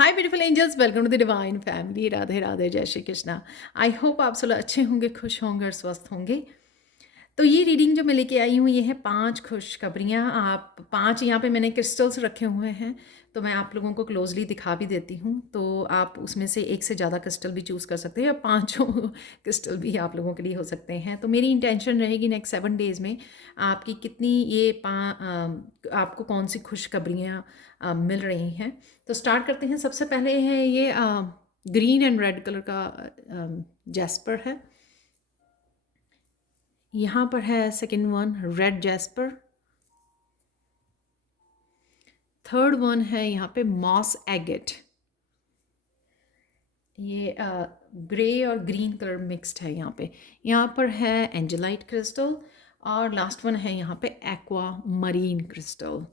Hi beautiful angels, welcome to the divine family. Radhe Radhe, जय Shri Krishna. I hope आप सब अच्छे होंगे, खुश होंगे और स्वस्थ होंगे। तो ये रीडिंग जो मैं लेके आई हूँ, ये है 5 खुशखबरियाँ। आप 5 यहाँ पे मैंने क्रिस्टल्स रखे हुए हैं, तो मैं आप लोगों को क्लोजली दिखा भी देती हूँ। तो आप उसमें से एक से ज़्यादा क्रिस्टल भी चूज़ कर सकते हैं, या पाँचों क्रिस्टल भी आप लोगों के लिए हो सकते हैं। तो मेरी इंटेंशन रहेगी नेक्स्ट 7 डेज़ में आपकी कितनी आपको कौन सी खुशखबरियाँ मिल रही हैं। तो स्टार्ट करते हैं। सबसे पहले है ये ग्रीन एंड रेड कलर का जैस्पर है। यहाँ पर है second one, red jasper. Third one है यहाँ पे मॉस एगेट। ये ग्रे और ग्रीन कलर मिक्स्ड है यहाँ पे। यहाँ पर है एंजेलाइट क्रिस्टल। और लास्ट वन है यहाँ पे एक्वा मरीन क्रिस्टल।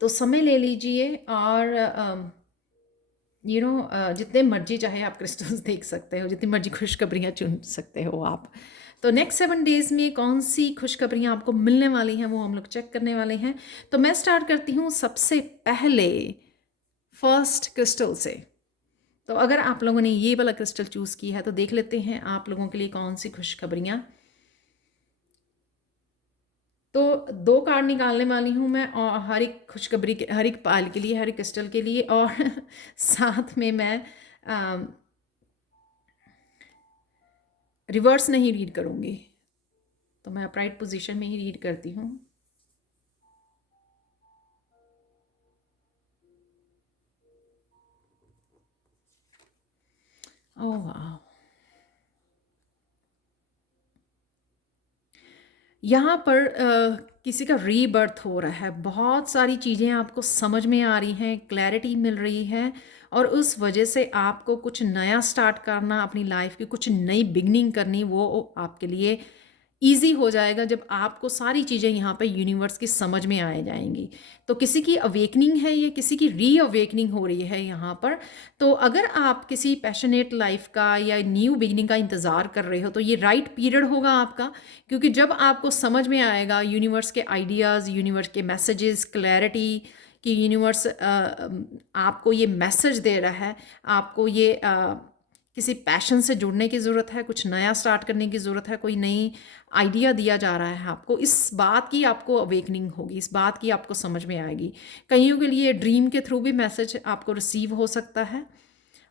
तो समय ले लीजिए और जितने मर्जी चाहे आप क्रिस्टल्स देख सकते हो, जितनी मर्जी खुशखबरियाँ चुन सकते हो आप। तो नेक्स्ट 7 डेज़ में कौन सी खुशखबरियाँ आपको मिलने वाली हैं, वो हम लोग चेक करने वाले हैं। तो मैं स्टार्ट करती हूँ सबसे पहले फर्स्ट क्रिस्टल से। तो अगर आप लोगों ने ये वाला क्रिस्टल चूज़ किया है, तो देख लेते हैं आप लोगों के लिए कौन सी खुशखबरियाँ। तो 2 कार्ड निकालने वाली हूँ मैं, और हर एक खुशखबरी के, हर एक पाल के लिए, हर एक क्रिस्टल के लिए। और साथ में मैं रिवर्स नहीं रीड करूँगी, तो मैं अपराइट पोजीशन में ही रीड करती हूँ। ओह वाह, यहाँ पर किसी का रीबर्थ हो रहा है। बहुत सारी चीज़ें आपको समझ में आ रही हैं, क्लैरिटी मिल रही है, और उस वजह से आपको कुछ नया स्टार्ट करना, अपनी लाइफ की कुछ नई बिगनिंग करनी, वो आपके लिए ईज़ी हो जाएगा जब आपको सारी चीज़ें यहाँ पे यूनिवर्स की समझ में आ जाएंगी। तो किसी की अवेकनिंग है, ये किसी की री अवेकनिंग हो रही है यहाँ पर। तो अगर आप किसी पैशनेट लाइफ का या न्यू बिगनिंग का इंतज़ार कर रहे हो, तो ये राइट पीरियड होगा आपका। क्योंकि जब आपको समझ में आएगा यूनिवर्स के आइडियाज़, यूनिवर्स के मैसेजेस, क्लैरिटी कि यूनिवर्स आपको ये मैसेज दे रहा है, आपको ये किसी पैशन से जुड़ने की ज़रूरत है, कुछ नया स्टार्ट करने की ज़रूरत है, कोई नई आइडिया दिया जा रहा है आपको, इस बात की आपको अवेकनिंग होगी, इस बात की आपको समझ में आएगी। कईयों के लिए ड्रीम के थ्रू भी मैसेज आपको रिसीव हो सकता है,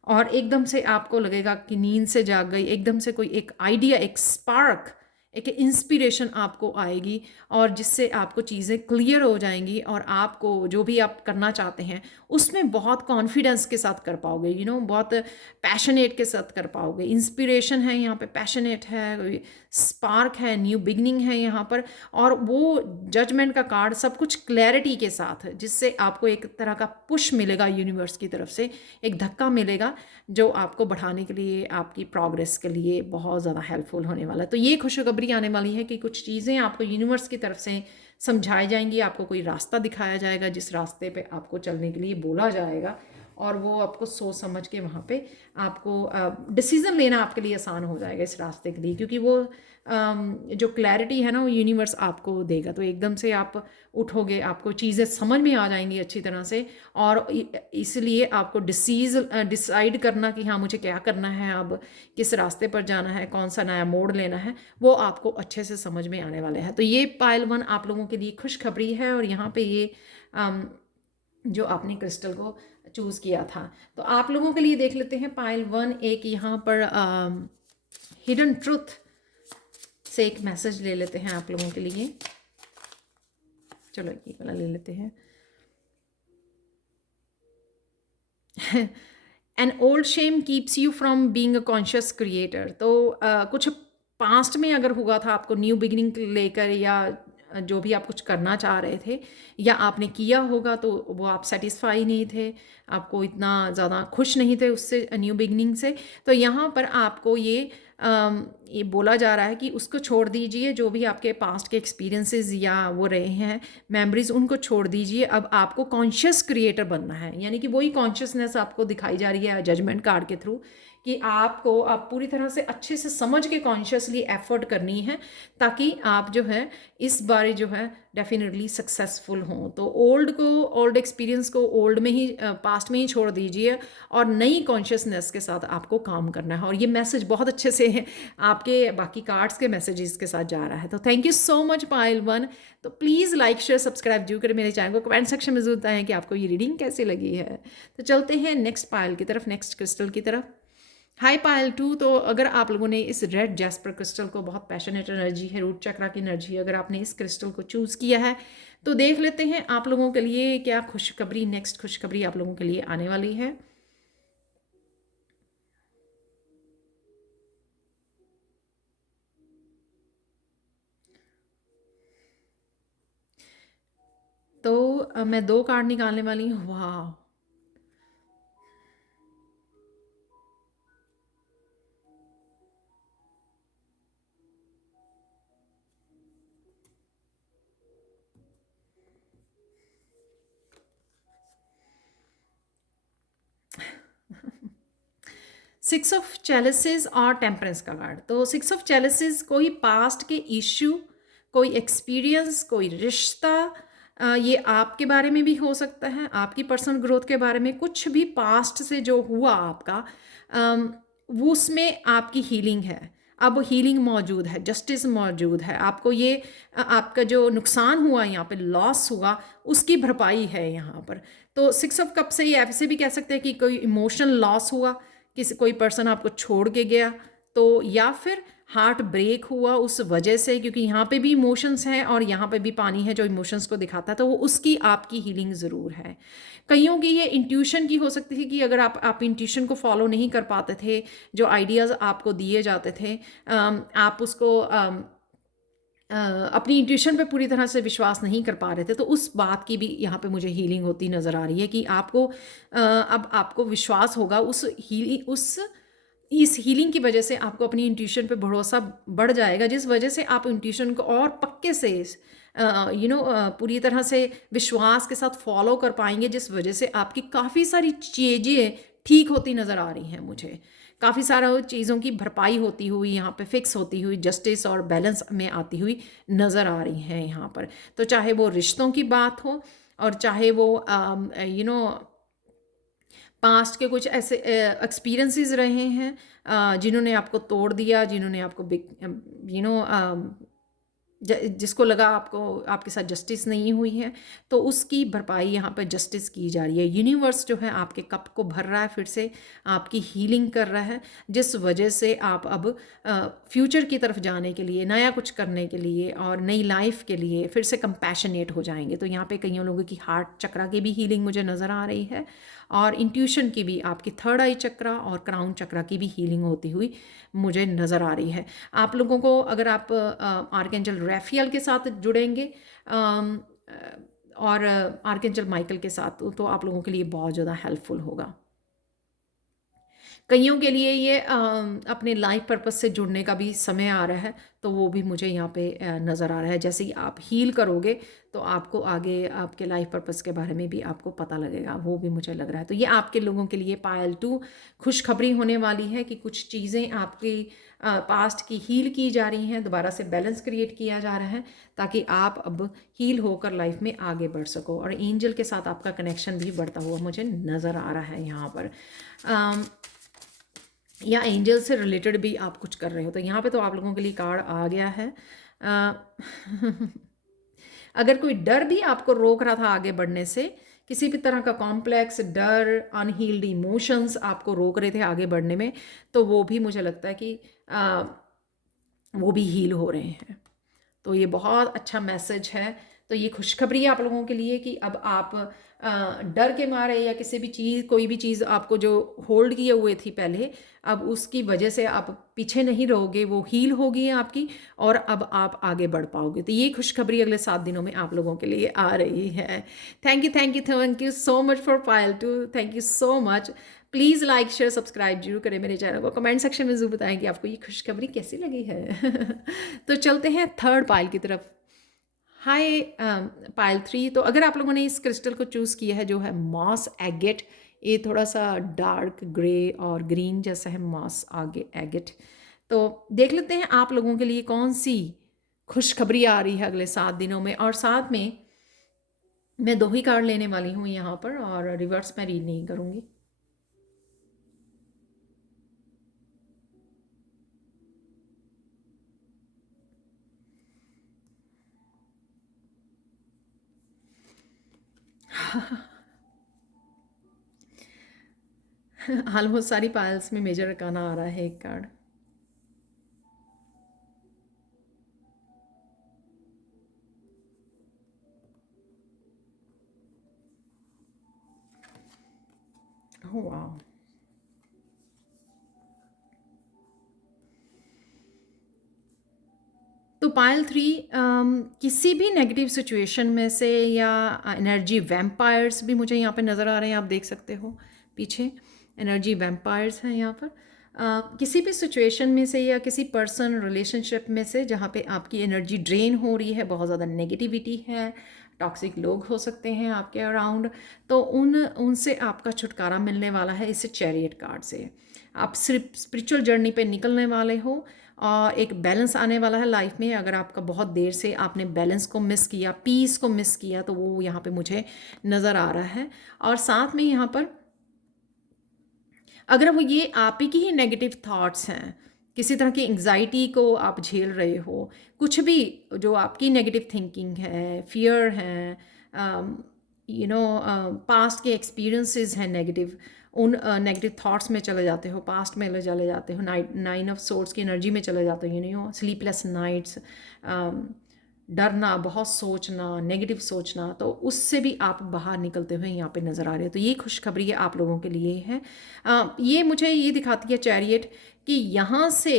और एकदम से आपको लगेगा कि नींद से जाग गई, एकदम से कोई एक आइडिया, एक स्पार्क, एक इंस्पिरेशन आपको आएगी, और जिससे आपको चीज़ें क्लियर हो जाएंगी, और आपको जो भी आप करना चाहते हैं उसमें बहुत कॉन्फिडेंस के साथ कर पाओगे। बहुत पैशनेट के साथ कर पाओगे। इंस्पिरेशन है यहाँ पे, पैशनेट है, स्पार्क है, न्यू बिगनिंग है यहाँ पर। और वो जजमेंट का कार्ड, सब कुछ क्लैरिटी के साथ, जिससे आपको एक तरह का पुश मिलेगा यूनिवर्स की तरफ से, एक धक्का मिलेगा जो आपको बढ़ाने के लिए, आपकी प्रोग्रेस के लिए बहुत ज़्यादा हेल्पफुल होने वाला है। तो ये खुशखबरी आने वाली है कि कुछ चीज़ें आपको यूनिवर्स की तरफ से समझाई जाएंगी, आपको कोई रास्ता दिखाया जाएगा, जिस रास्ते पे आपको चलने के लिए बोला जाएगा, और वो आपको सोच समझ के वहाँ पे आपको डिसीज़न लेना आपके लिए आसान हो जाएगा इस रास्ते के लिए। क्योंकि वो जो क्लैरिटी है ना, वो यूनिवर्स आपको देगा। तो एकदम से आप उठोगे, आपको चीज़ें समझ में आ जाएंगी अच्छी तरह से, और इसलिए आपको डिसाइड करना कि हाँ मुझे क्या करना है, अब किस रास्ते पर जाना है, कौन सा नया मोड़ लेना है, वो आपको अच्छे से समझ में आने वाले हैं। तो ये पाइल 1 आप लोगों के लिए खुशखबरी है। और यहाँ पे ये जो आपने क्रिस्टल को चूज़ किया था, तो आप लोगों के लिए देख लेते हैं पाइल 1। एक यहाँ पर हिडन ट्रुथ से एक मैसेज ले लेते हैं आप लोगों के लिए। चलो ये वाला ले लेते हैं। An old shame keeps you from being a conscious creator. तो कुछ पास्ट में अगर हुआ था आपको न्यू बिगिनिंग लेकर, या जो भी आप कुछ करना चाह रहे थे या आपने किया होगा, तो वो आप सेटिस्फाई नहीं थे, आपको इतना ज़्यादा खुश नहीं थे उससे, न्यू बिगिनिंग से। तो यहाँ पर आपको ये बोला जा रहा है कि उसको छोड़ दीजिए, जो भी आपके पास्ट के एक्सपीरियंसेस या वो रहे हैं मेमोरीज, उनको छोड़ दीजिए। अब आपको कॉन्शियस क्रिएटर बनना है, यानी कि वही कॉन्शियसनेस आपको दिखाई जा रही है जजमेंट कार्ड के थ्रू, कि आपको आप पूरी तरह से अच्छे से समझ के कॉन्शियसली एफर्ट करनी है, ताकि आप जो है इस बारे जो है डेफिनेटली सक्सेसफुल हों। तो ओल्ड एक्सपीरियंस को ओल्ड में ही पास्ट में ही छोड़ दीजिए और नई कॉन्शियसनेस के साथ आपको काम करना है। और ये मैसेज बहुत अच्छे से है आपके बाकी कार्ड्स के मैसेजेस के साथ जा रहा है। तो thank you so much Payal one. तो प्लीज़ लाइक शेयर सब्सक्राइब जरूर करें मेरे चैनल को। कमेंट सेक्शन में जरूर बताएं कि आपको ये रीडिंग कैसी लगी है। तो चलते हैं नेक्स्ट पायल की तरफ, नेक्स्ट क्रिस्टल की तरफ। हाय पायल टू। तो अगर आप लोगों ने इस रेड जैस्पर क्रिस्टल को, बहुत पैशनेट एनर्जी है, रूट चक्रा की एनर्जी, अगर आपने इस क्रिस्टल को चूज़ किया है तो देख लेते हैं आप लोगों के लिए क्या खुशखबरी, नेक्स्ट खुशखबरी आप लोगों के लिए आने वाली है। तो मैं 2 कार्ड निकालने वाली हूँ। वाह! 6 ऑफ चैलिसेस और टेम्परेंस का कार्ड। तो 6 ऑफ चैलिसेस कोई पास्ट के इश्यू, कोई एक्सपीरियंस, कोई रिश्ता, ये आपके बारे में भी हो सकता है, आपकी पर्सनल ग्रोथ के बारे में, कुछ भी पास्ट से जो हुआ आपका, वो उसमें आपकी हीलिंग है। अब हीलिंग मौजूद है, जस्टिस मौजूद है। आपको ये आपका जो नुकसान हुआ, यहाँ पे लॉस हुआ, उसकी भरपाई है यहाँ पर। तो 6 ऑफ कप से ये ऐसे भी कह सकते हैं कि कोई इमोशनल लॉस हुआ, किसी कोई पर्सन आपको छोड़ के गया, तो या फिर हार्ट ब्रेक हुआ उस वजह से, क्योंकि यहाँ पे भी इमोशंस हैं और यहाँ पे भी पानी है जो इमोशंस को दिखाता है, तो वो उसकी आपकी हीलिंग ज़रूर है। कईयों की ये इंट्यूशन की हो सकती थी कि अगर आप इंट्यूशन को फॉलो नहीं कर पाते थे, जो आइडियाज़ आपको दिए जाते थे, आप उसको अपनी इंट्यूशन पे पूरी तरह से विश्वास नहीं कर पा रहे थे, तो उस बात की भी यहाँ पे मुझे हीलिंग होती नज़र आ रही है कि आपको अब आपको विश्वास होगा उस इस हीलिंग की वजह से आपको अपनी इंट्यूशन पे भरोसा बढ़ जाएगा, जिस वजह से आप इंट्यूशन को और पक्के से पूरी तरह से विश्वास के साथ फॉलो कर पाएंगे, जिस वजह से आपकी काफ़ी सारी चीज़ें ठीक होती नज़र आ रही हैं मुझे। काफ़ी सारा चीज़ों की भरपाई होती हुई, यहाँ पे फिक्स होती हुई, जस्टिस और बैलेंस में आती हुई नज़र आ रही हैं यहाँ पर। तो चाहे वो रिश्तों की बात हो और चाहे वो पास्ट के कुछ ऐसे एक्सपीरियंसेस रहे हैं जिन्होंने आपको तोड़ दिया, जिन्होंने आपको यू नो जिसको लगा आपको आपके साथ जस्टिस नहीं हुई है, तो उसकी भरपाई यहाँ पर जस्टिस की जा रही है। यूनिवर्स जो है आपके कप को भर रहा है, फिर से आपकी हीलिंग कर रहा है, जिस वजह से आप अब फ्यूचर की तरफ जाने के लिए, नया कुछ करने के लिए और नई लाइफ के लिए फिर से कंपैशनेट हो जाएंगे। तो यहाँ पे कईयों लोगों की हार्ट चक्रा की भी हीलिंग मुझे नज़र आ रही है और इंट्यूशन की भी, आपकी थर्ड आई चक्रा और क्राउन चक्रा की भी हीलिंग होती हुई मुझे नज़र आ रही है। आप लोगों को अगर आप आर्कएंजल रैफियल के साथ जुड़ेंगे और आर्कएंजल माइकल के साथ, तो आप लोगों के लिए बहुत ज़्यादा हेल्पफुल होगा। कईयों के लिए ये अपने लाइफ पर्पस से जुड़ने का भी समय आ रहा है, तो वो भी मुझे यहाँ पे नज़र आ रहा है। जैसे ही आप हील करोगे तो आपको आगे आपके लाइफ पर्पस के बारे में भी आपको पता लगेगा, वो भी मुझे लग रहा है। तो ये आपके लोगों के लिए पायल 2 खुशखबरी होने वाली है कि कुछ चीज़ें आपकी पास्ट की हील की जा रही हैं, दोबारा से बैलेंस क्रिएट किया जा रहा है ताकि आप अब हील होकर लाइफ में आगे बढ़ सको। और एंजल के साथ आपका कनेक्शन भी बढ़ता हुआ मुझे नज़र आ रहा है यहाँ पर, या एंजल से रिलेटेड भी आप कुछ कर रहे हो। तो यहाँ पे तो आप लोगों के लिए कार्ड आ गया है। अगर कोई डर भी आपको रोक रहा था आगे बढ़ने से, किसी भी तरह का कॉम्प्लेक्स डर, अनहील्ड इमोशंस आपको रोक रहे थे आगे बढ़ने में, तो वो भी मुझे लगता है कि वो भी हील हो रहे हैं। तो ये बहुत अच्छा मैसेज है। तो ये खुशखबरी है आप लोगों के लिए कि अब आप डर के मारे या किसी भी चीज़, कोई भी चीज़ आपको जो होल्ड किए हुए थी पहले, अब उसकी वजह से आप पीछे नहीं रहोगे, वो हील होगी आपकी और अब आप आगे बढ़ पाओगे। तो ये खुशखबरी अगले 7 दिनों में आप लोगों के लिए आ रही है। Thank you so much for Payal 2। Thank you so much. Please like share subscribe जरूर करें मेरे चैनल को। कमेंट सेक्शन में ज़रूर बताएं कि आपको ये खुशखबरी कैसी लगी है। तो चलते हैं थर्ड पायल की तरफ। हाय पायल 3। तो अगर आप लोगों ने इस क्रिस्टल को चूज़ किया है जो है मॉस एगेट, ये थोड़ा सा डार्क ग्रे और ग्रीन जैसा है, मॉस आगे एगेट। तो देख लेते हैं आप लोगों के लिए कौन सी खुशखबरी आ रही है अगले 7 दिनों में। और साथ में मैं 2 ही कार्ड लेने वाली हूँ यहाँ पर, और रिवर्स में रीड नहीं करूँगी। ऑलमोस्ट सारी पायल्स में मेजर अरकाना आ रहा है एक कार्ड। ओह वाह। तो पायल 3 किसी भी नेगेटिव सिचुएशन में से, या एनर्जी वैम्पायर्स भी मुझे यहाँ पे नज़र आ रहे हैं, आप देख सकते हो पीछे एनर्जी वैम्पायर्स हैं यहाँ पर। किसी भी सिचुएशन में से या किसी पर्सन रिलेशनशिप में से जहाँ पे आपकी एनर्जी ड्रेन हो रही है, बहुत ज़्यादा नेगेटिविटी है, टॉक्सिक लोग हो सकते हैं आपके अराउंड, तो उनसे आपका छुटकारा मिलने वाला है इस चैरियट कार्ड से। आप सिर्फ स्पिरिचुअल जर्नी पे निकलने वाले हो, और एक बैलेंस आने वाला है लाइफ में। अगर आपका बहुत देर से आपने बैलेंस को मिस किया, पीस को मिस किया, तो वो यहाँ पे मुझे नज़र आ रहा है। और साथ में यहाँ पर अगर वो ये आप ही की ही नेगेटिव थॉट्स हैं, किसी तरह की एंग्जाइटी को आप झेल रहे हो, कुछ भी जो आपकी नेगेटिव थिंकिंग है, फियर है, पास्ट के एक्सपीरियंसेस हैं नेगेटिव, उन नेगेटिव थॉट्स में चले जाते हो, पास्ट में चले जाते हो, 9 ऑफ सोर्ड्स की एनर्जी में चले जाते हो, स्लीपलेस नाइट्स, डरना, बहुत सोचना, नेगेटिव सोचना, तो उससे भी आप बाहर निकलते हुए यहाँ पे नज़र आ रहे हो। तो ये खुशखबरी है आप लोगों के लिए है। ये मुझे ये दिखाती है चैरियट कि यहाँ से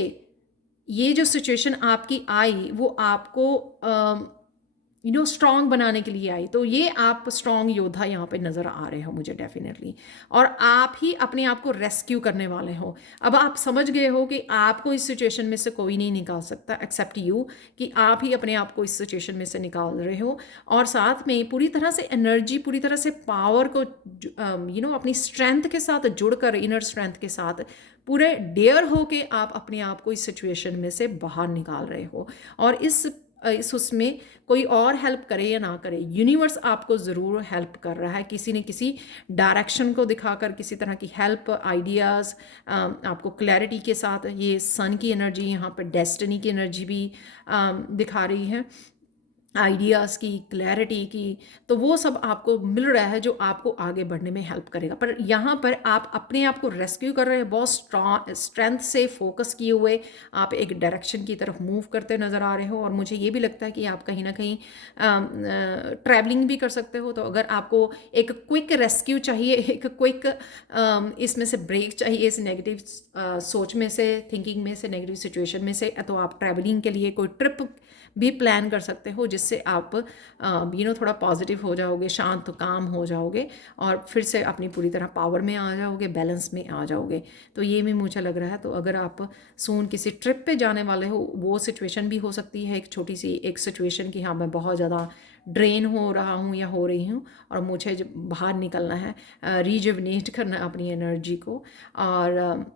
ये जो सिचुएशन आपकी आई, वो आपको स्ट्रॉन्ग बनाने के लिए आई। तो ये आप स्ट्रॉन्ग योद्धा यहाँ पे नज़र आ रहे हो मुझे डेफिनेटली, और आप ही अपने आप को रेस्क्यू करने वाले हो। अब आप समझ गए हो कि आपको इस सिचुएशन में से कोई नहीं निकाल सकता एक्सेप्ट यू, कि आप ही अपने आप को इस सिचुएशन में से निकाल रहे हो। और साथ में पूरी तरह से एनर्जी, पूरी तरह से पावर को अपनी स्ट्रेंथ के साथ जुड़कर, इनर स्ट्रेंथ के साथ पूरे डेयर हो के आप अपने आप को इस सिचुएशन में से बाहर निकाल रहे हो। और इस उसमें कोई और हेल्प करे या ना करे, यूनिवर्स आपको ज़रूर हेल्प कर रहा है, किसी न किसी डायरेक्शन को दिखाकर, किसी तरह की हेल्प, आइडियाज़ आपको क्लैरिटी के साथ। ये सन की एनर्जी यहाँ पर डेस्टिनी की एनर्जी भी दिखा रही है, आइडियाज़ की, क्लैरिटी की। तो वो सब आपको मिल रहा है जो आपको आगे बढ़ने में हेल्प करेगा। पर यहाँ पर आप अपने आप को रेस्क्यू कर रहे हैं, बहुत स्ट्रेंथ से फोकस किए हुए आप एक डायरेक्शन की तरफ मूव करते नज़र आ रहे हो। और मुझे ये भी लगता है कि आप कहीं ना कहीं ट्रैवलिंग भी कर सकते हो। तो अगर आपको एक क्विक रेस्क्यू चाहिए, एक क्विक इसमें से ब्रेक चाहिए, इस नेगेटिव सोच में से, थिंकिंग में से, नेगेटिव सिचुएशन में से, तो आप ट्रैवलिंग के लिए कोई ट्रिप भी प्लान कर सकते हो, जिससे आप थोड़ा पॉजिटिव हो जाओगे, शांत काम हो जाओगे, और फिर से अपनी पूरी तरह पावर में आ जाओगे, बैलेंस में आ जाओगे। तो ये भी मुझे लग रहा है। तो अगर आप सून किसी ट्रिप पे जाने वाले हो, वो सिचुएशन भी हो सकती है, एक छोटी सी एक सिचुएशन कि हाँ मैं बहुत ज़्यादा ड्रेन हो रहा हूँ या हो रही हूँ, और मुझे जब बाहर निकलना है, रिजुवनेट करना है अपनी एनर्जी को, और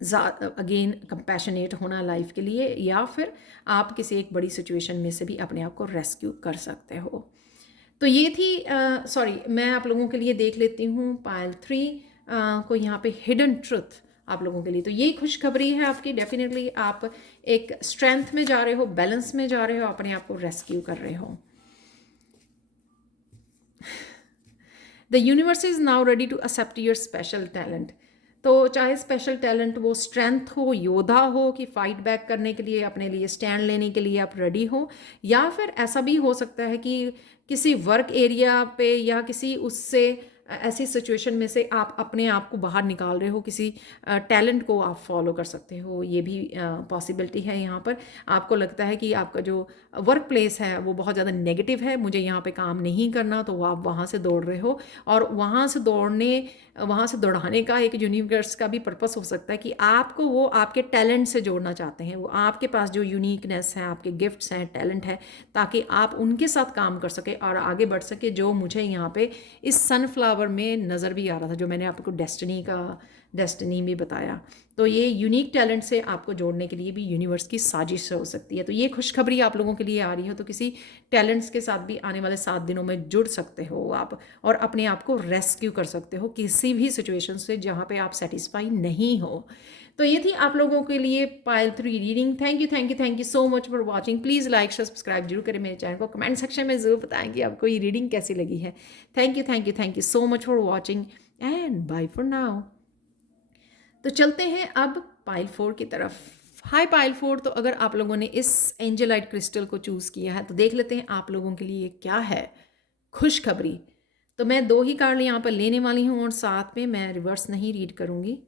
अगेन कंपैशनेट होना लाइफ के लिए, या फिर आप किसी एक बड़ी सिचुएशन में से भी अपने आप को रेस्क्यू कर सकते हो। तो ये थी सॉरी, मैं आप लोगों के लिए देख लेती हूँ पायल 3 को यहाँ पे हिडन ट्रुथ आप लोगों के लिए। तो ये खुशखबरी है आपकी, डेफिनेटली आप एक स्ट्रेंथ में जा रहे हो, बैलेंस में जा रहे हो, अपने आप को रेस्क्यू कर रहे हो। The universe is now ready to accept your special talent. तो चाहे स्पेशल टैलेंट वो स्ट्रेंथ हो, योद्धा हो, कि फाइट बैक करने के लिए, अपने लिए स्टैंड लेने के लिए आप रेडी हो, या फिर ऐसा भी हो सकता है कि किसी वर्क एरिया पे या किसी उससे ऐसी सिचुएशन में से आप अपने आप को बाहर निकाल रहे हो, किसी टैलेंट को आप फॉलो कर सकते हो। ये भी पॉसिबिलिटी है यहाँ पर। आपको लगता है कि आपका जो वर्क प्लेस है वो बहुत ज़्यादा नेगेटिव है, मुझे यहाँ पे काम नहीं करना, तो आप वहाँ से दौड़ रहे हो, और वहाँ से दौड़ाने का एक यूनिवर्स का भी पर्पस हो सकता है कि आपको वो आपके टैलेंट से जोड़ना चाहते हैं, वो आपके पास जो यूनिकनेस है, आपके गिफ्ट्स हैं, टैलेंट है, ताकि आप उनके साथ काम कर सके और आगे बढ़ सके। जो मुझे यहाँ पे इस सनफ्लावर में नज़र भी आ रहा था, जो मैंने आपको डेस्टिनी का डेस्टिनी भी बताया। तो ये यूनिक टैलेंट से आपको जोड़ने के लिए भी यूनिवर्स की साजिश हो सकती है। तो ये खुशखबरी आप लोगों के लिए आ रही हो, तो किसी टैलेंट्स के साथ भी आने वाले 7 दिनों में जुड़ सकते हो आप, और अपने आप को रेस्क्यू कर सकते हो किसी भी सिचुएशन से जहाँ पे आप सेटिस्फाई नहीं हो। तो ये थी आप लोगों के लिए pile 3 reading. Thank you so much for watching. Please like subscribe जरूर करें मेरे चैनल को। कमेंट सेक्शन में ज़रूर बताएं कि आपको ये रीडिंग कैसी लगी है। Thank you so much for watching and bye for now. तो चलते हैं अब पाइल 4 की तरफ। हाय पाइल 4, तो अगर आप लोगों ने इस एंजेलाइट क्रिस्टल को चूज़ किया है तो देख लेते हैं आप लोगों के लिए क्या है खुशखबरी। तो मैं 2 ही कार्ड यहाँ पर लेने वाली हूँ और साथ में मैं रिवर्स नहीं रीड करूँगी।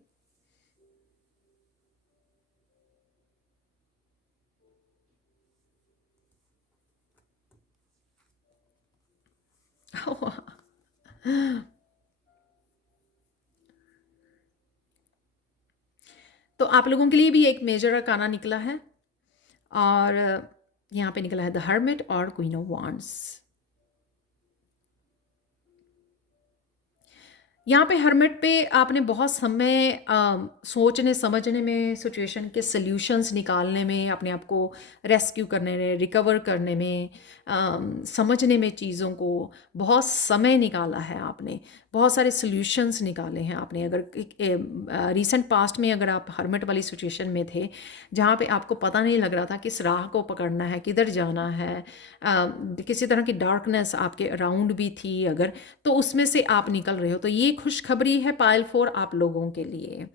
तो आप लोगों के लिए भी एक मेजर अरकाना निकला है, और यहाँ पे निकला है द हर्मिट और क्वीन ऑफ वांड्स। यहाँ पे हर्मिट पे आपने बहुत समय सोचने समझने में, सिचुएशन के सल्यूशंस निकालने में, अपने आप को रेस्क्यू करने में, रिकवर करने में, समझने में चीज़ों को बहुत समय निकाला है आपने। बहुत सारे सल्यूशंस निकाले हैं आपने। अगर रीसेंट पास्ट में अगर आप हर्मिट वाली सिचुएशन में थे जहाँ पे आपको पता नहीं लग रहा था किस राह को पकड़ना है, किधर जाना है, किसी तरह की डार्कनेस आपके अराउंड भी थी अगर, तो उसमें से आप निकल रहे हो। तो ये खुशखबरी है पाइल 4 आप लोगों के लिए।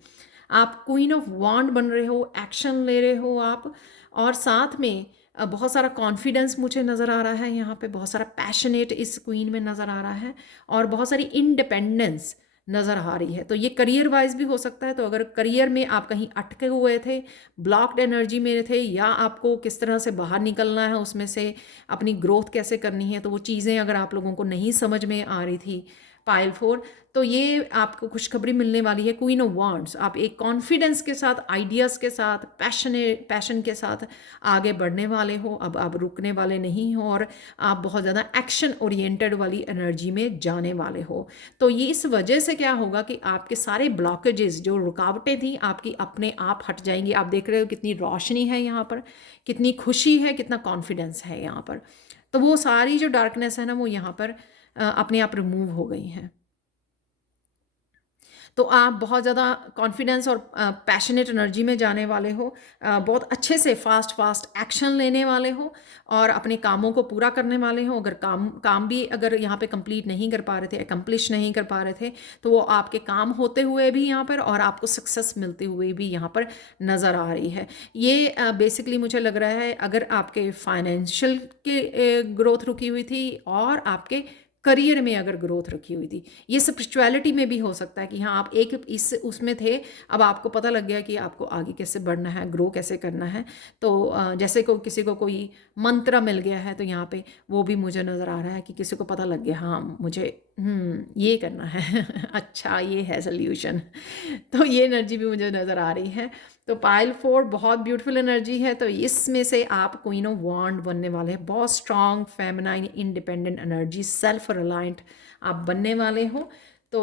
आप क्वीन ऑफ वांड बन रहे हो, एक्शन ले रहे हो आप, और साथ में बहुत सारा कॉन्फिडेंस मुझे नज़र आ रहा है यहाँ पे, बहुत सारा पैशनेट इस क्वीन में नज़र आ रहा है, और बहुत सारी इंडिपेंडेंस नज़र आ रही है। तो ये करियर वाइज भी हो सकता है। तो अगर करियर में आप कहीं अटके हुए थे, ब्लॉक्ड एनर्जी में थे, या आपको किस तरह से बाहर निकलना है उसमें से, अपनी ग्रोथ कैसे करनी है, तो वो चीज़ें अगर आप लोगों को नहीं समझ में आ रही थी पाइल 4, तो ये आपको खुशखबरी मिलने वाली है। क्वीन ऑफ वांड्स, आप एक कॉन्फिडेंस के साथ, आइडियाज़ के साथ, पैशन के साथ आगे बढ़ने वाले हो। अब आप रुकने वाले नहीं हो, और आप बहुत ज़्यादा एक्शन ओरिएंटेड वाली एनर्जी में जाने वाले हो। तो ये इस वजह से क्या होगा कि आपके सारे ब्लॉकेजेस, जो रुकावटें थी आपकी, अपने आप हट जाएंगी। आप देख रहे हो कितनी रोशनी है यहाँ पर, कितनी खुशी है, कितना कॉन्फिडेंस है यहाँ पर। तो वो सारी जो डार्कनेस है ना, वो यहाँ पर अपने आप रिमूव हो गई हैं। तो आप बहुत ज़्यादा कॉन्फिडेंस और पैशनेट एनर्जी में जाने वाले हो। बहुत अच्छे से फास्ट एक्शन लेने वाले हो, और अपने कामों को पूरा करने वाले हो। अगर काम भी अगर यहाँ पे कंप्लीट नहीं कर पा रहे थे, एकम्प्लिश नहीं कर पा रहे थे, तो वो आपके काम होते हुए भी यहाँ पर, और आपको सक्सेस मिलते हुए भी यहाँ पर नज़र आ रही है। ये बेसिकली मुझे लग रहा है अगर आपके फाइनेंशियल के ग्रोथ रुकी हुई थी, और आपके करियर में अगर ग्रोथ रखी हुई थी, ये स्पिरिचुअलिटी में भी हो सकता है कि हाँ आप एक इस उसमें थे, अब आपको पता लग गया कि आपको आगे कैसे बढ़ना है, ग्रो कैसे करना है। तो जैसे को किसी को कोई मंत्र मिल गया है, तो यहाँ पे वो भी मुझे नज़र आ रहा है कि किसी को पता लग गया, हाँ मुझे ये करना है अच्छा ये है सोल्यूशन। तो ये एनर्जी भी मुझे नज़र आ रही है। तो पाइल 4 बहुत ब्यूटीफुल एनर्जी है। तो इसमें से आप क्वीन ऑफ वांड बनने वाले हैं। बहुत strong feminine independent energy, self reliant आप बनने वाले हो। तो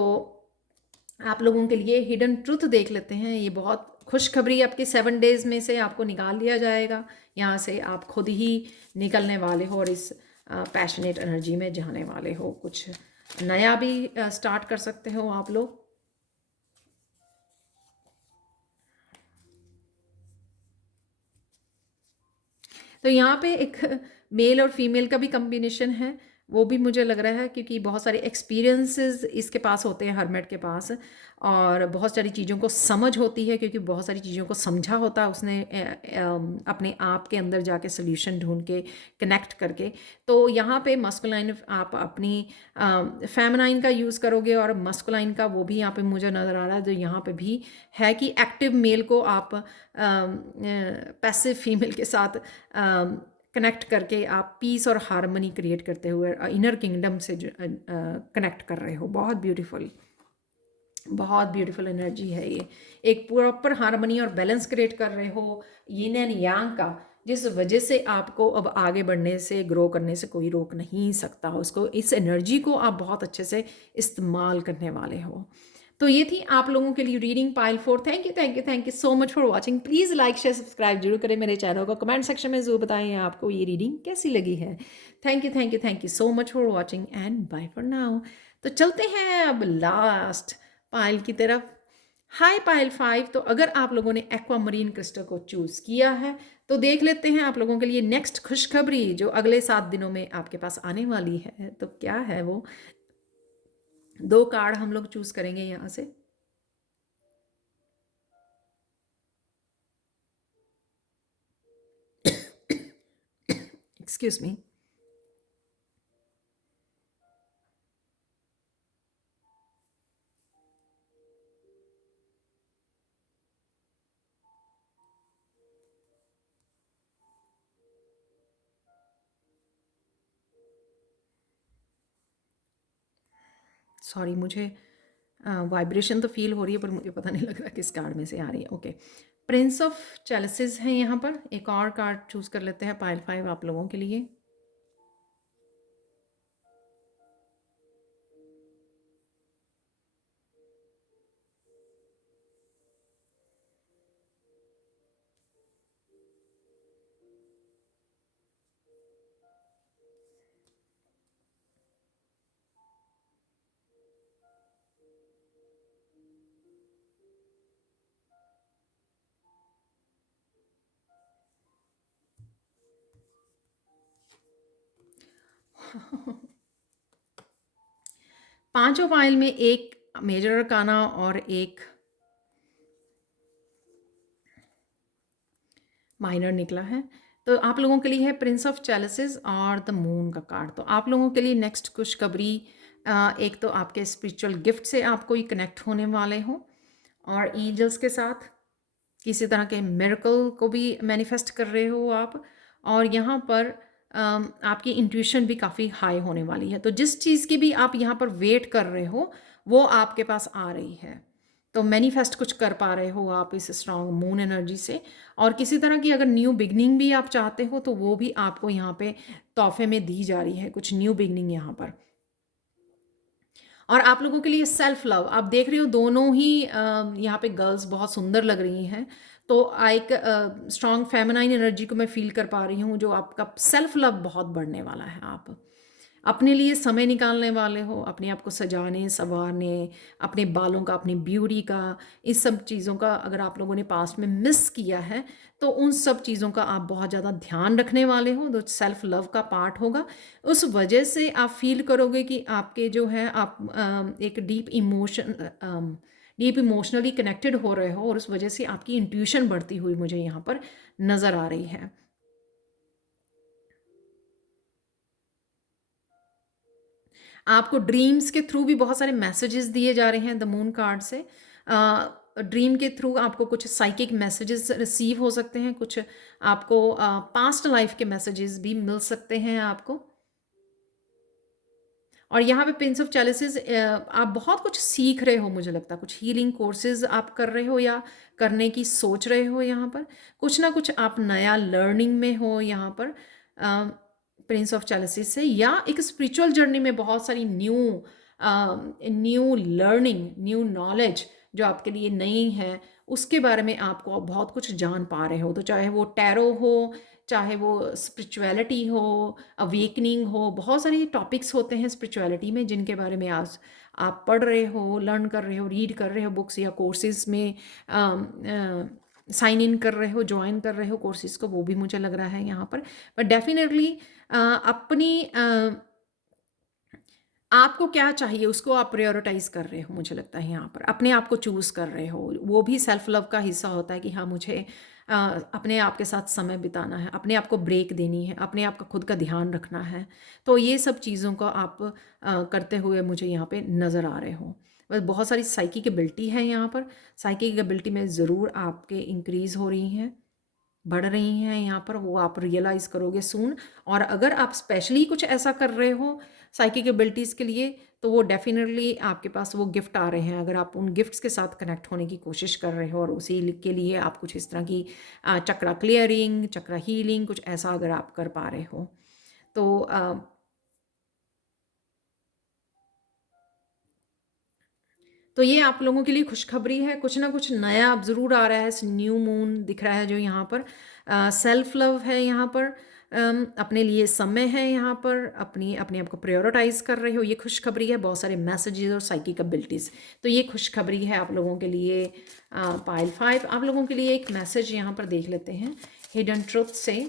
आप लोगों के लिए हिडन ट्रुथ देख लेते हैं। ये बहुत खुशखबरी आपके 7 डेज में से आपको निकाल लिया जाएगा। यहाँ से आप खुद ही निकलने वाले हो, और इस पैशनेट एनर्जी में जाने वाले हो। कुछ नया भी स्टार्ट कर सकते हो आप लोग। तो यहाँ पे एक मेल और फीमेल का भी कम्बिनेशन है, वो भी मुझे लग रहा है, क्योंकि बहुत सारे एक्सपीरियंसेस इसके पास होते हैं, हर्मिट के पास, और बहुत सारी चीज़ों को समझ होती है, क्योंकि बहुत सारी चीज़ों को समझा होता है उसने अपने आप के अंदर जाके सोल्यूशन ढूंढ के, कनेक्ट करके। तो यहाँ पे मस्कुलाइन आप अपनी फेमिनाइन का यूज़ करोगे, और मस्कुलाइन का वो भी यहाँ पे मुझे नज़र आ रहा है। जो यहाँ पे भी है कि एक्टिव मेल को आप पैसिव फीमेल के साथ कनेक्ट करके आप पीस और हार्मनी क्रिएट करते हुए इनर किंगडम से कनेक्ट कर रहे हो। बहुत ब्यूटीफुल एनर्जी है ये। एक प्रॉपर हार्मनी और बैलेंस क्रिएट कर रहे हो यिन एंड यांग का, जिस वजह से आपको अब आगे बढ़ने से, ग्रो करने से कोई रोक नहीं सकता। उसको, इस एनर्जी को आप बहुत अच्छे से इस्तेमाल करने वाले हो। तो ये थी आप लोगों के लिए reading pile 4। Thank you so much for watching. Please like share subscribe जरूर करें मेरे चैनल को। कमेंट सेक्शन में ज़रूर बताएं आपको ये रीडिंग कैसी लगी है। Thank you so much for watching and bye for now. तो चलते हैं अब लास्ट पाइल की तरफ। High pile 5। तो अगर आप लोगों ने एक्वामरीन क्रिस्टल को चूज़ किया है तो देख लेते हैं आप लोगों के लिए नेक्स्ट खुशखबरी जो अगले 7 दिनों में आपके पास आने वाली है। तो क्या है वो? 2 कार्ड हम लोग चूज़ करेंगे यहाँ से। Excuse me. सॉरी, मुझे वाइब्रेशन तो फील हो रही है पर मुझे पता नहीं लग रहा किस कार्ड में से आ रही है। ओके, प्रिंस ऑफ चैलिसेस है यहाँ पर। एक और कार्ड चूज कर लेते हैं पाइल 5 आप लोगों के लिए। पांचों पाइल में एक मेजर अरकाना और एक माइनर निकला है। तो आप लोगों के लिए है प्रिंस ऑफ चैलिसेस और द मून का कार्ड। तो आप लोगों के लिए नेक्स्ट खुशखबरी, एक तो आपके स्पिरिचुअल गिफ्ट से आपको ही कनेक्ट होने वाले हो और एंजल्स के साथ किसी तरह के मिरेकल को भी मैनिफेस्ट कर रहे हो आप। और यहाँ पर आपकी इंट्यूशन भी काफ़ी हाई होने वाली है। तो जिस चीज़ की भी आप यहाँ पर वेट कर रहे हो वो आपके पास आ रही है। तो मैनिफेस्ट कुछ कर पा रहे हो आप इस स्ट्रॉन्ग मून एनर्जी से। और किसी तरह की अगर न्यू बिगनिंग भी आप चाहते हो तो वो भी आपको यहाँ पे तोहफे में दी जा रही है, कुछ न्यू बिगनिंग यहाँ पर। और आप लोगों के लिए सेल्फ लव आप देख रहे हो, दोनों ही यहाँ पे गर्ल्स बहुत सुंदर लग रही हैं। तो एक स्ट्रॉन्ग फेमिनाइन एनर्जी को मैं फील कर पा रही हूँ जो आपका सेल्फ लव बहुत बढ़ने वाला है। आप अपने लिए समय निकालने वाले हो, अपने आप को सजाने संवारने, अपने बालों का, अपनी ब्यूटी का, इस सब चीज़ों का अगर आप लोगों ने पास्ट में मिस किया है तो उन सब चीज़ों का आप बहुत ज़्यादा ध्यान रखने वाले हो। जो सेल्फ लव का पार्ट होगा उस वजह से आप फील करोगे कि आपके जो है आप एक डीप इमोशनली कनेक्टेड हो रहे हो और उस वजह से आपकी इंट्यूशन बढ़ती हुई मुझे यहाँ पर नज़र आ रही है। आपको ड्रीम्स के थ्रू भी बहुत सारे मैसेजेस दिए जा रहे हैं द मून कार्ड से। ड्रीम के थ्रू आपको कुछ साइकिक मैसेजेस रिसीव हो सकते हैं, कुछ आपको पास्ट लाइफ के मैसेजेस भी मिल सकते हैं आपको। और यहाँ पे प्रिंस ऑफ चैलिसेस आप बहुत कुछ सीख रहे हो, मुझे लगता है कुछ हीलिंग कोर्सेज आप कर रहे हो या करने की सोच रहे हो। यहाँ पर कुछ ना कुछ आप नया लर्निंग में हो यहाँ पर प्रिंस ऑफ चैलिसेस से, या एक स्पिरिचुअल जर्नी में बहुत सारी न्यू लर्निंग, न्यू नॉलेज जो आपके लिए नई है उसके बारे में आपको बहुत कुछ जान पा रहे हो। तो चाहे वो टैरो हो, चाहे वो स्पिरिचुअलिटी हो, अवेकनिंग हो, बहुत सारे टॉपिक्स होते हैं स्पिरिचुअलिटी में जिनके बारे में आज आप पढ़ रहे हो, लर्न कर रहे हो, रीड कर रहे हो बुक्स या कोर्सेज में साइन इन कर रहे हो, ज्वाइन कर रहे हो कोर्सेज को, वो भी मुझे लग रहा है यहाँ पर। बट डेफिनेटली अपनी आपको क्या चाहिए उसको आप प्रायोरिटाइज कर रहे हो, मुझे लगता है यहाँ पर अपने आप को चूज़ कर रहे हो। वो भी सेल्फ लव का हिस्सा होता है कि हाँ मुझे अपने आप के साथ समय बिताना है, अपने आप को ब्रेक देनी है, अपने आप का खुद का ध्यान रखना है। तो ये सब चीज़ों को आप करते हुए मुझे यहाँ पे नज़र आ रहे हो। बस बहुत सारी साइकिक एबिलिटी है यहाँ पर। साइकिक एबिलिटी में ज़रूर आपके इंक्रीज़ हो रही हैं, बढ़ रही हैं यहाँ पर, वो आप रियलाइज़ करोगे सून। और अगर आप स्पेशली कुछ ऐसा कर रहे हो साइकिक एबिलिटीज़ के लिए तो वो डेफिनेटली आपके पास वो गिफ्ट आ रहे हैं। अगर आप उन गिफ्ट्स के साथ कनेक्ट होने की कोशिश कर रहे हो और उसी के लिए आप कुछ इस तरह की चक्रा क्लियरिंग, चक्रा हीलिंग, कुछ ऐसा अगर आप कर पा रहे हो तो तो ये आप लोगों के लिए खुशखबरी है, कुछ ना कुछ नया अब ज़रूर आ रहा है, न्यू मून दिख रहा है जो यहाँ पर सेल्फ लव है यहाँ पर, अपने लिए समय है यहाँ पर, अपने आप को प्रायोरिटाइज कर रहे हो, ये खुशखबरी है, बहुत सारे मैसेजेस और साइकिक एबिलिटीज़। तो ये खुशखबरी है आप लोगों के लिए। पाइल 5 आप लोगों के लिए एक मैसेज यहाँ पर देख लेते हैं हिडन ट्रुथ से।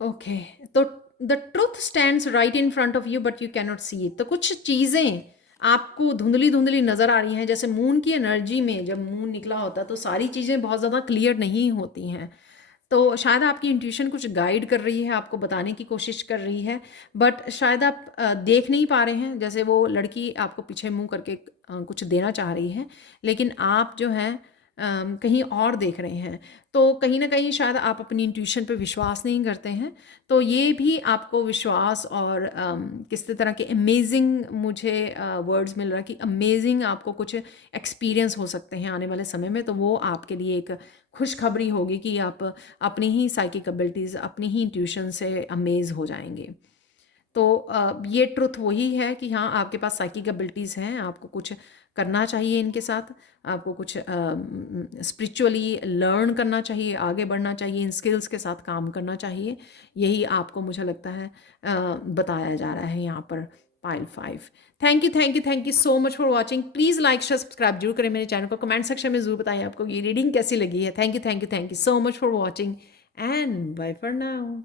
ओके, तो the truth stands right in front of you but you cannot see it. तो कुछ चीज़ें आपको धुंधली धुंधली नज़र आ रही हैं, जैसे मून की एनर्जी में जब मून निकला होता है तो सारी चीज़ें बहुत ज़्यादा क्लियर नहीं होती हैं। तो शायद आपकी इंट्यूशन कुछ गाइड कर रही है, आपको बताने की कोशिश कर रही है, बट शायद आप देख नहीं पा रहे हैं। जैसे वो लड़की आपको पीछे मुंह करके कुछ देना चाह रही है, लेकिन आप जो हैं कहीं और देख रहे हैं। तो कहीं ना कहीं शायद आप अपनी इंट्यूशन पे विश्वास नहीं करते हैं। तो ये भी आपको विश्वास और किस तरह के अमेजिंग, मुझे वर्ड्स मिल रहा है कि अमेजिंग आपको कुछ एक्सपीरियंस हो सकते हैं आने वाले समय में। तो वो आपके लिए एक खुशखबरी होगी कि आप अपनी ही साइकिक एबिलिटीज़, अपनी ही इंट्यूशन से अमेज़ हो जाएंगे। तो ये ट्रुथ वही है कि हाँ, आपके पास साइकिक एबिलिटीज़ हैं, आपको कुछ करना चाहिए इनके साथ, आपको कुछ स्पिरिचुअली लर्न करना चाहिए, आगे बढ़ना चाहिए, इन स्किल्स के साथ काम करना चाहिए। यही आपको मुझे लगता है बताया जा रहा है यहाँ पर pile 5। Thank you so much for watching. Please like share subscribe जरूर करें मेरे चैनल को, कमेंट सेक्शन में ज़रूर बताएं आपको ये रीडिंग कैसी लगी है। Thank you so much for watching and bye for now.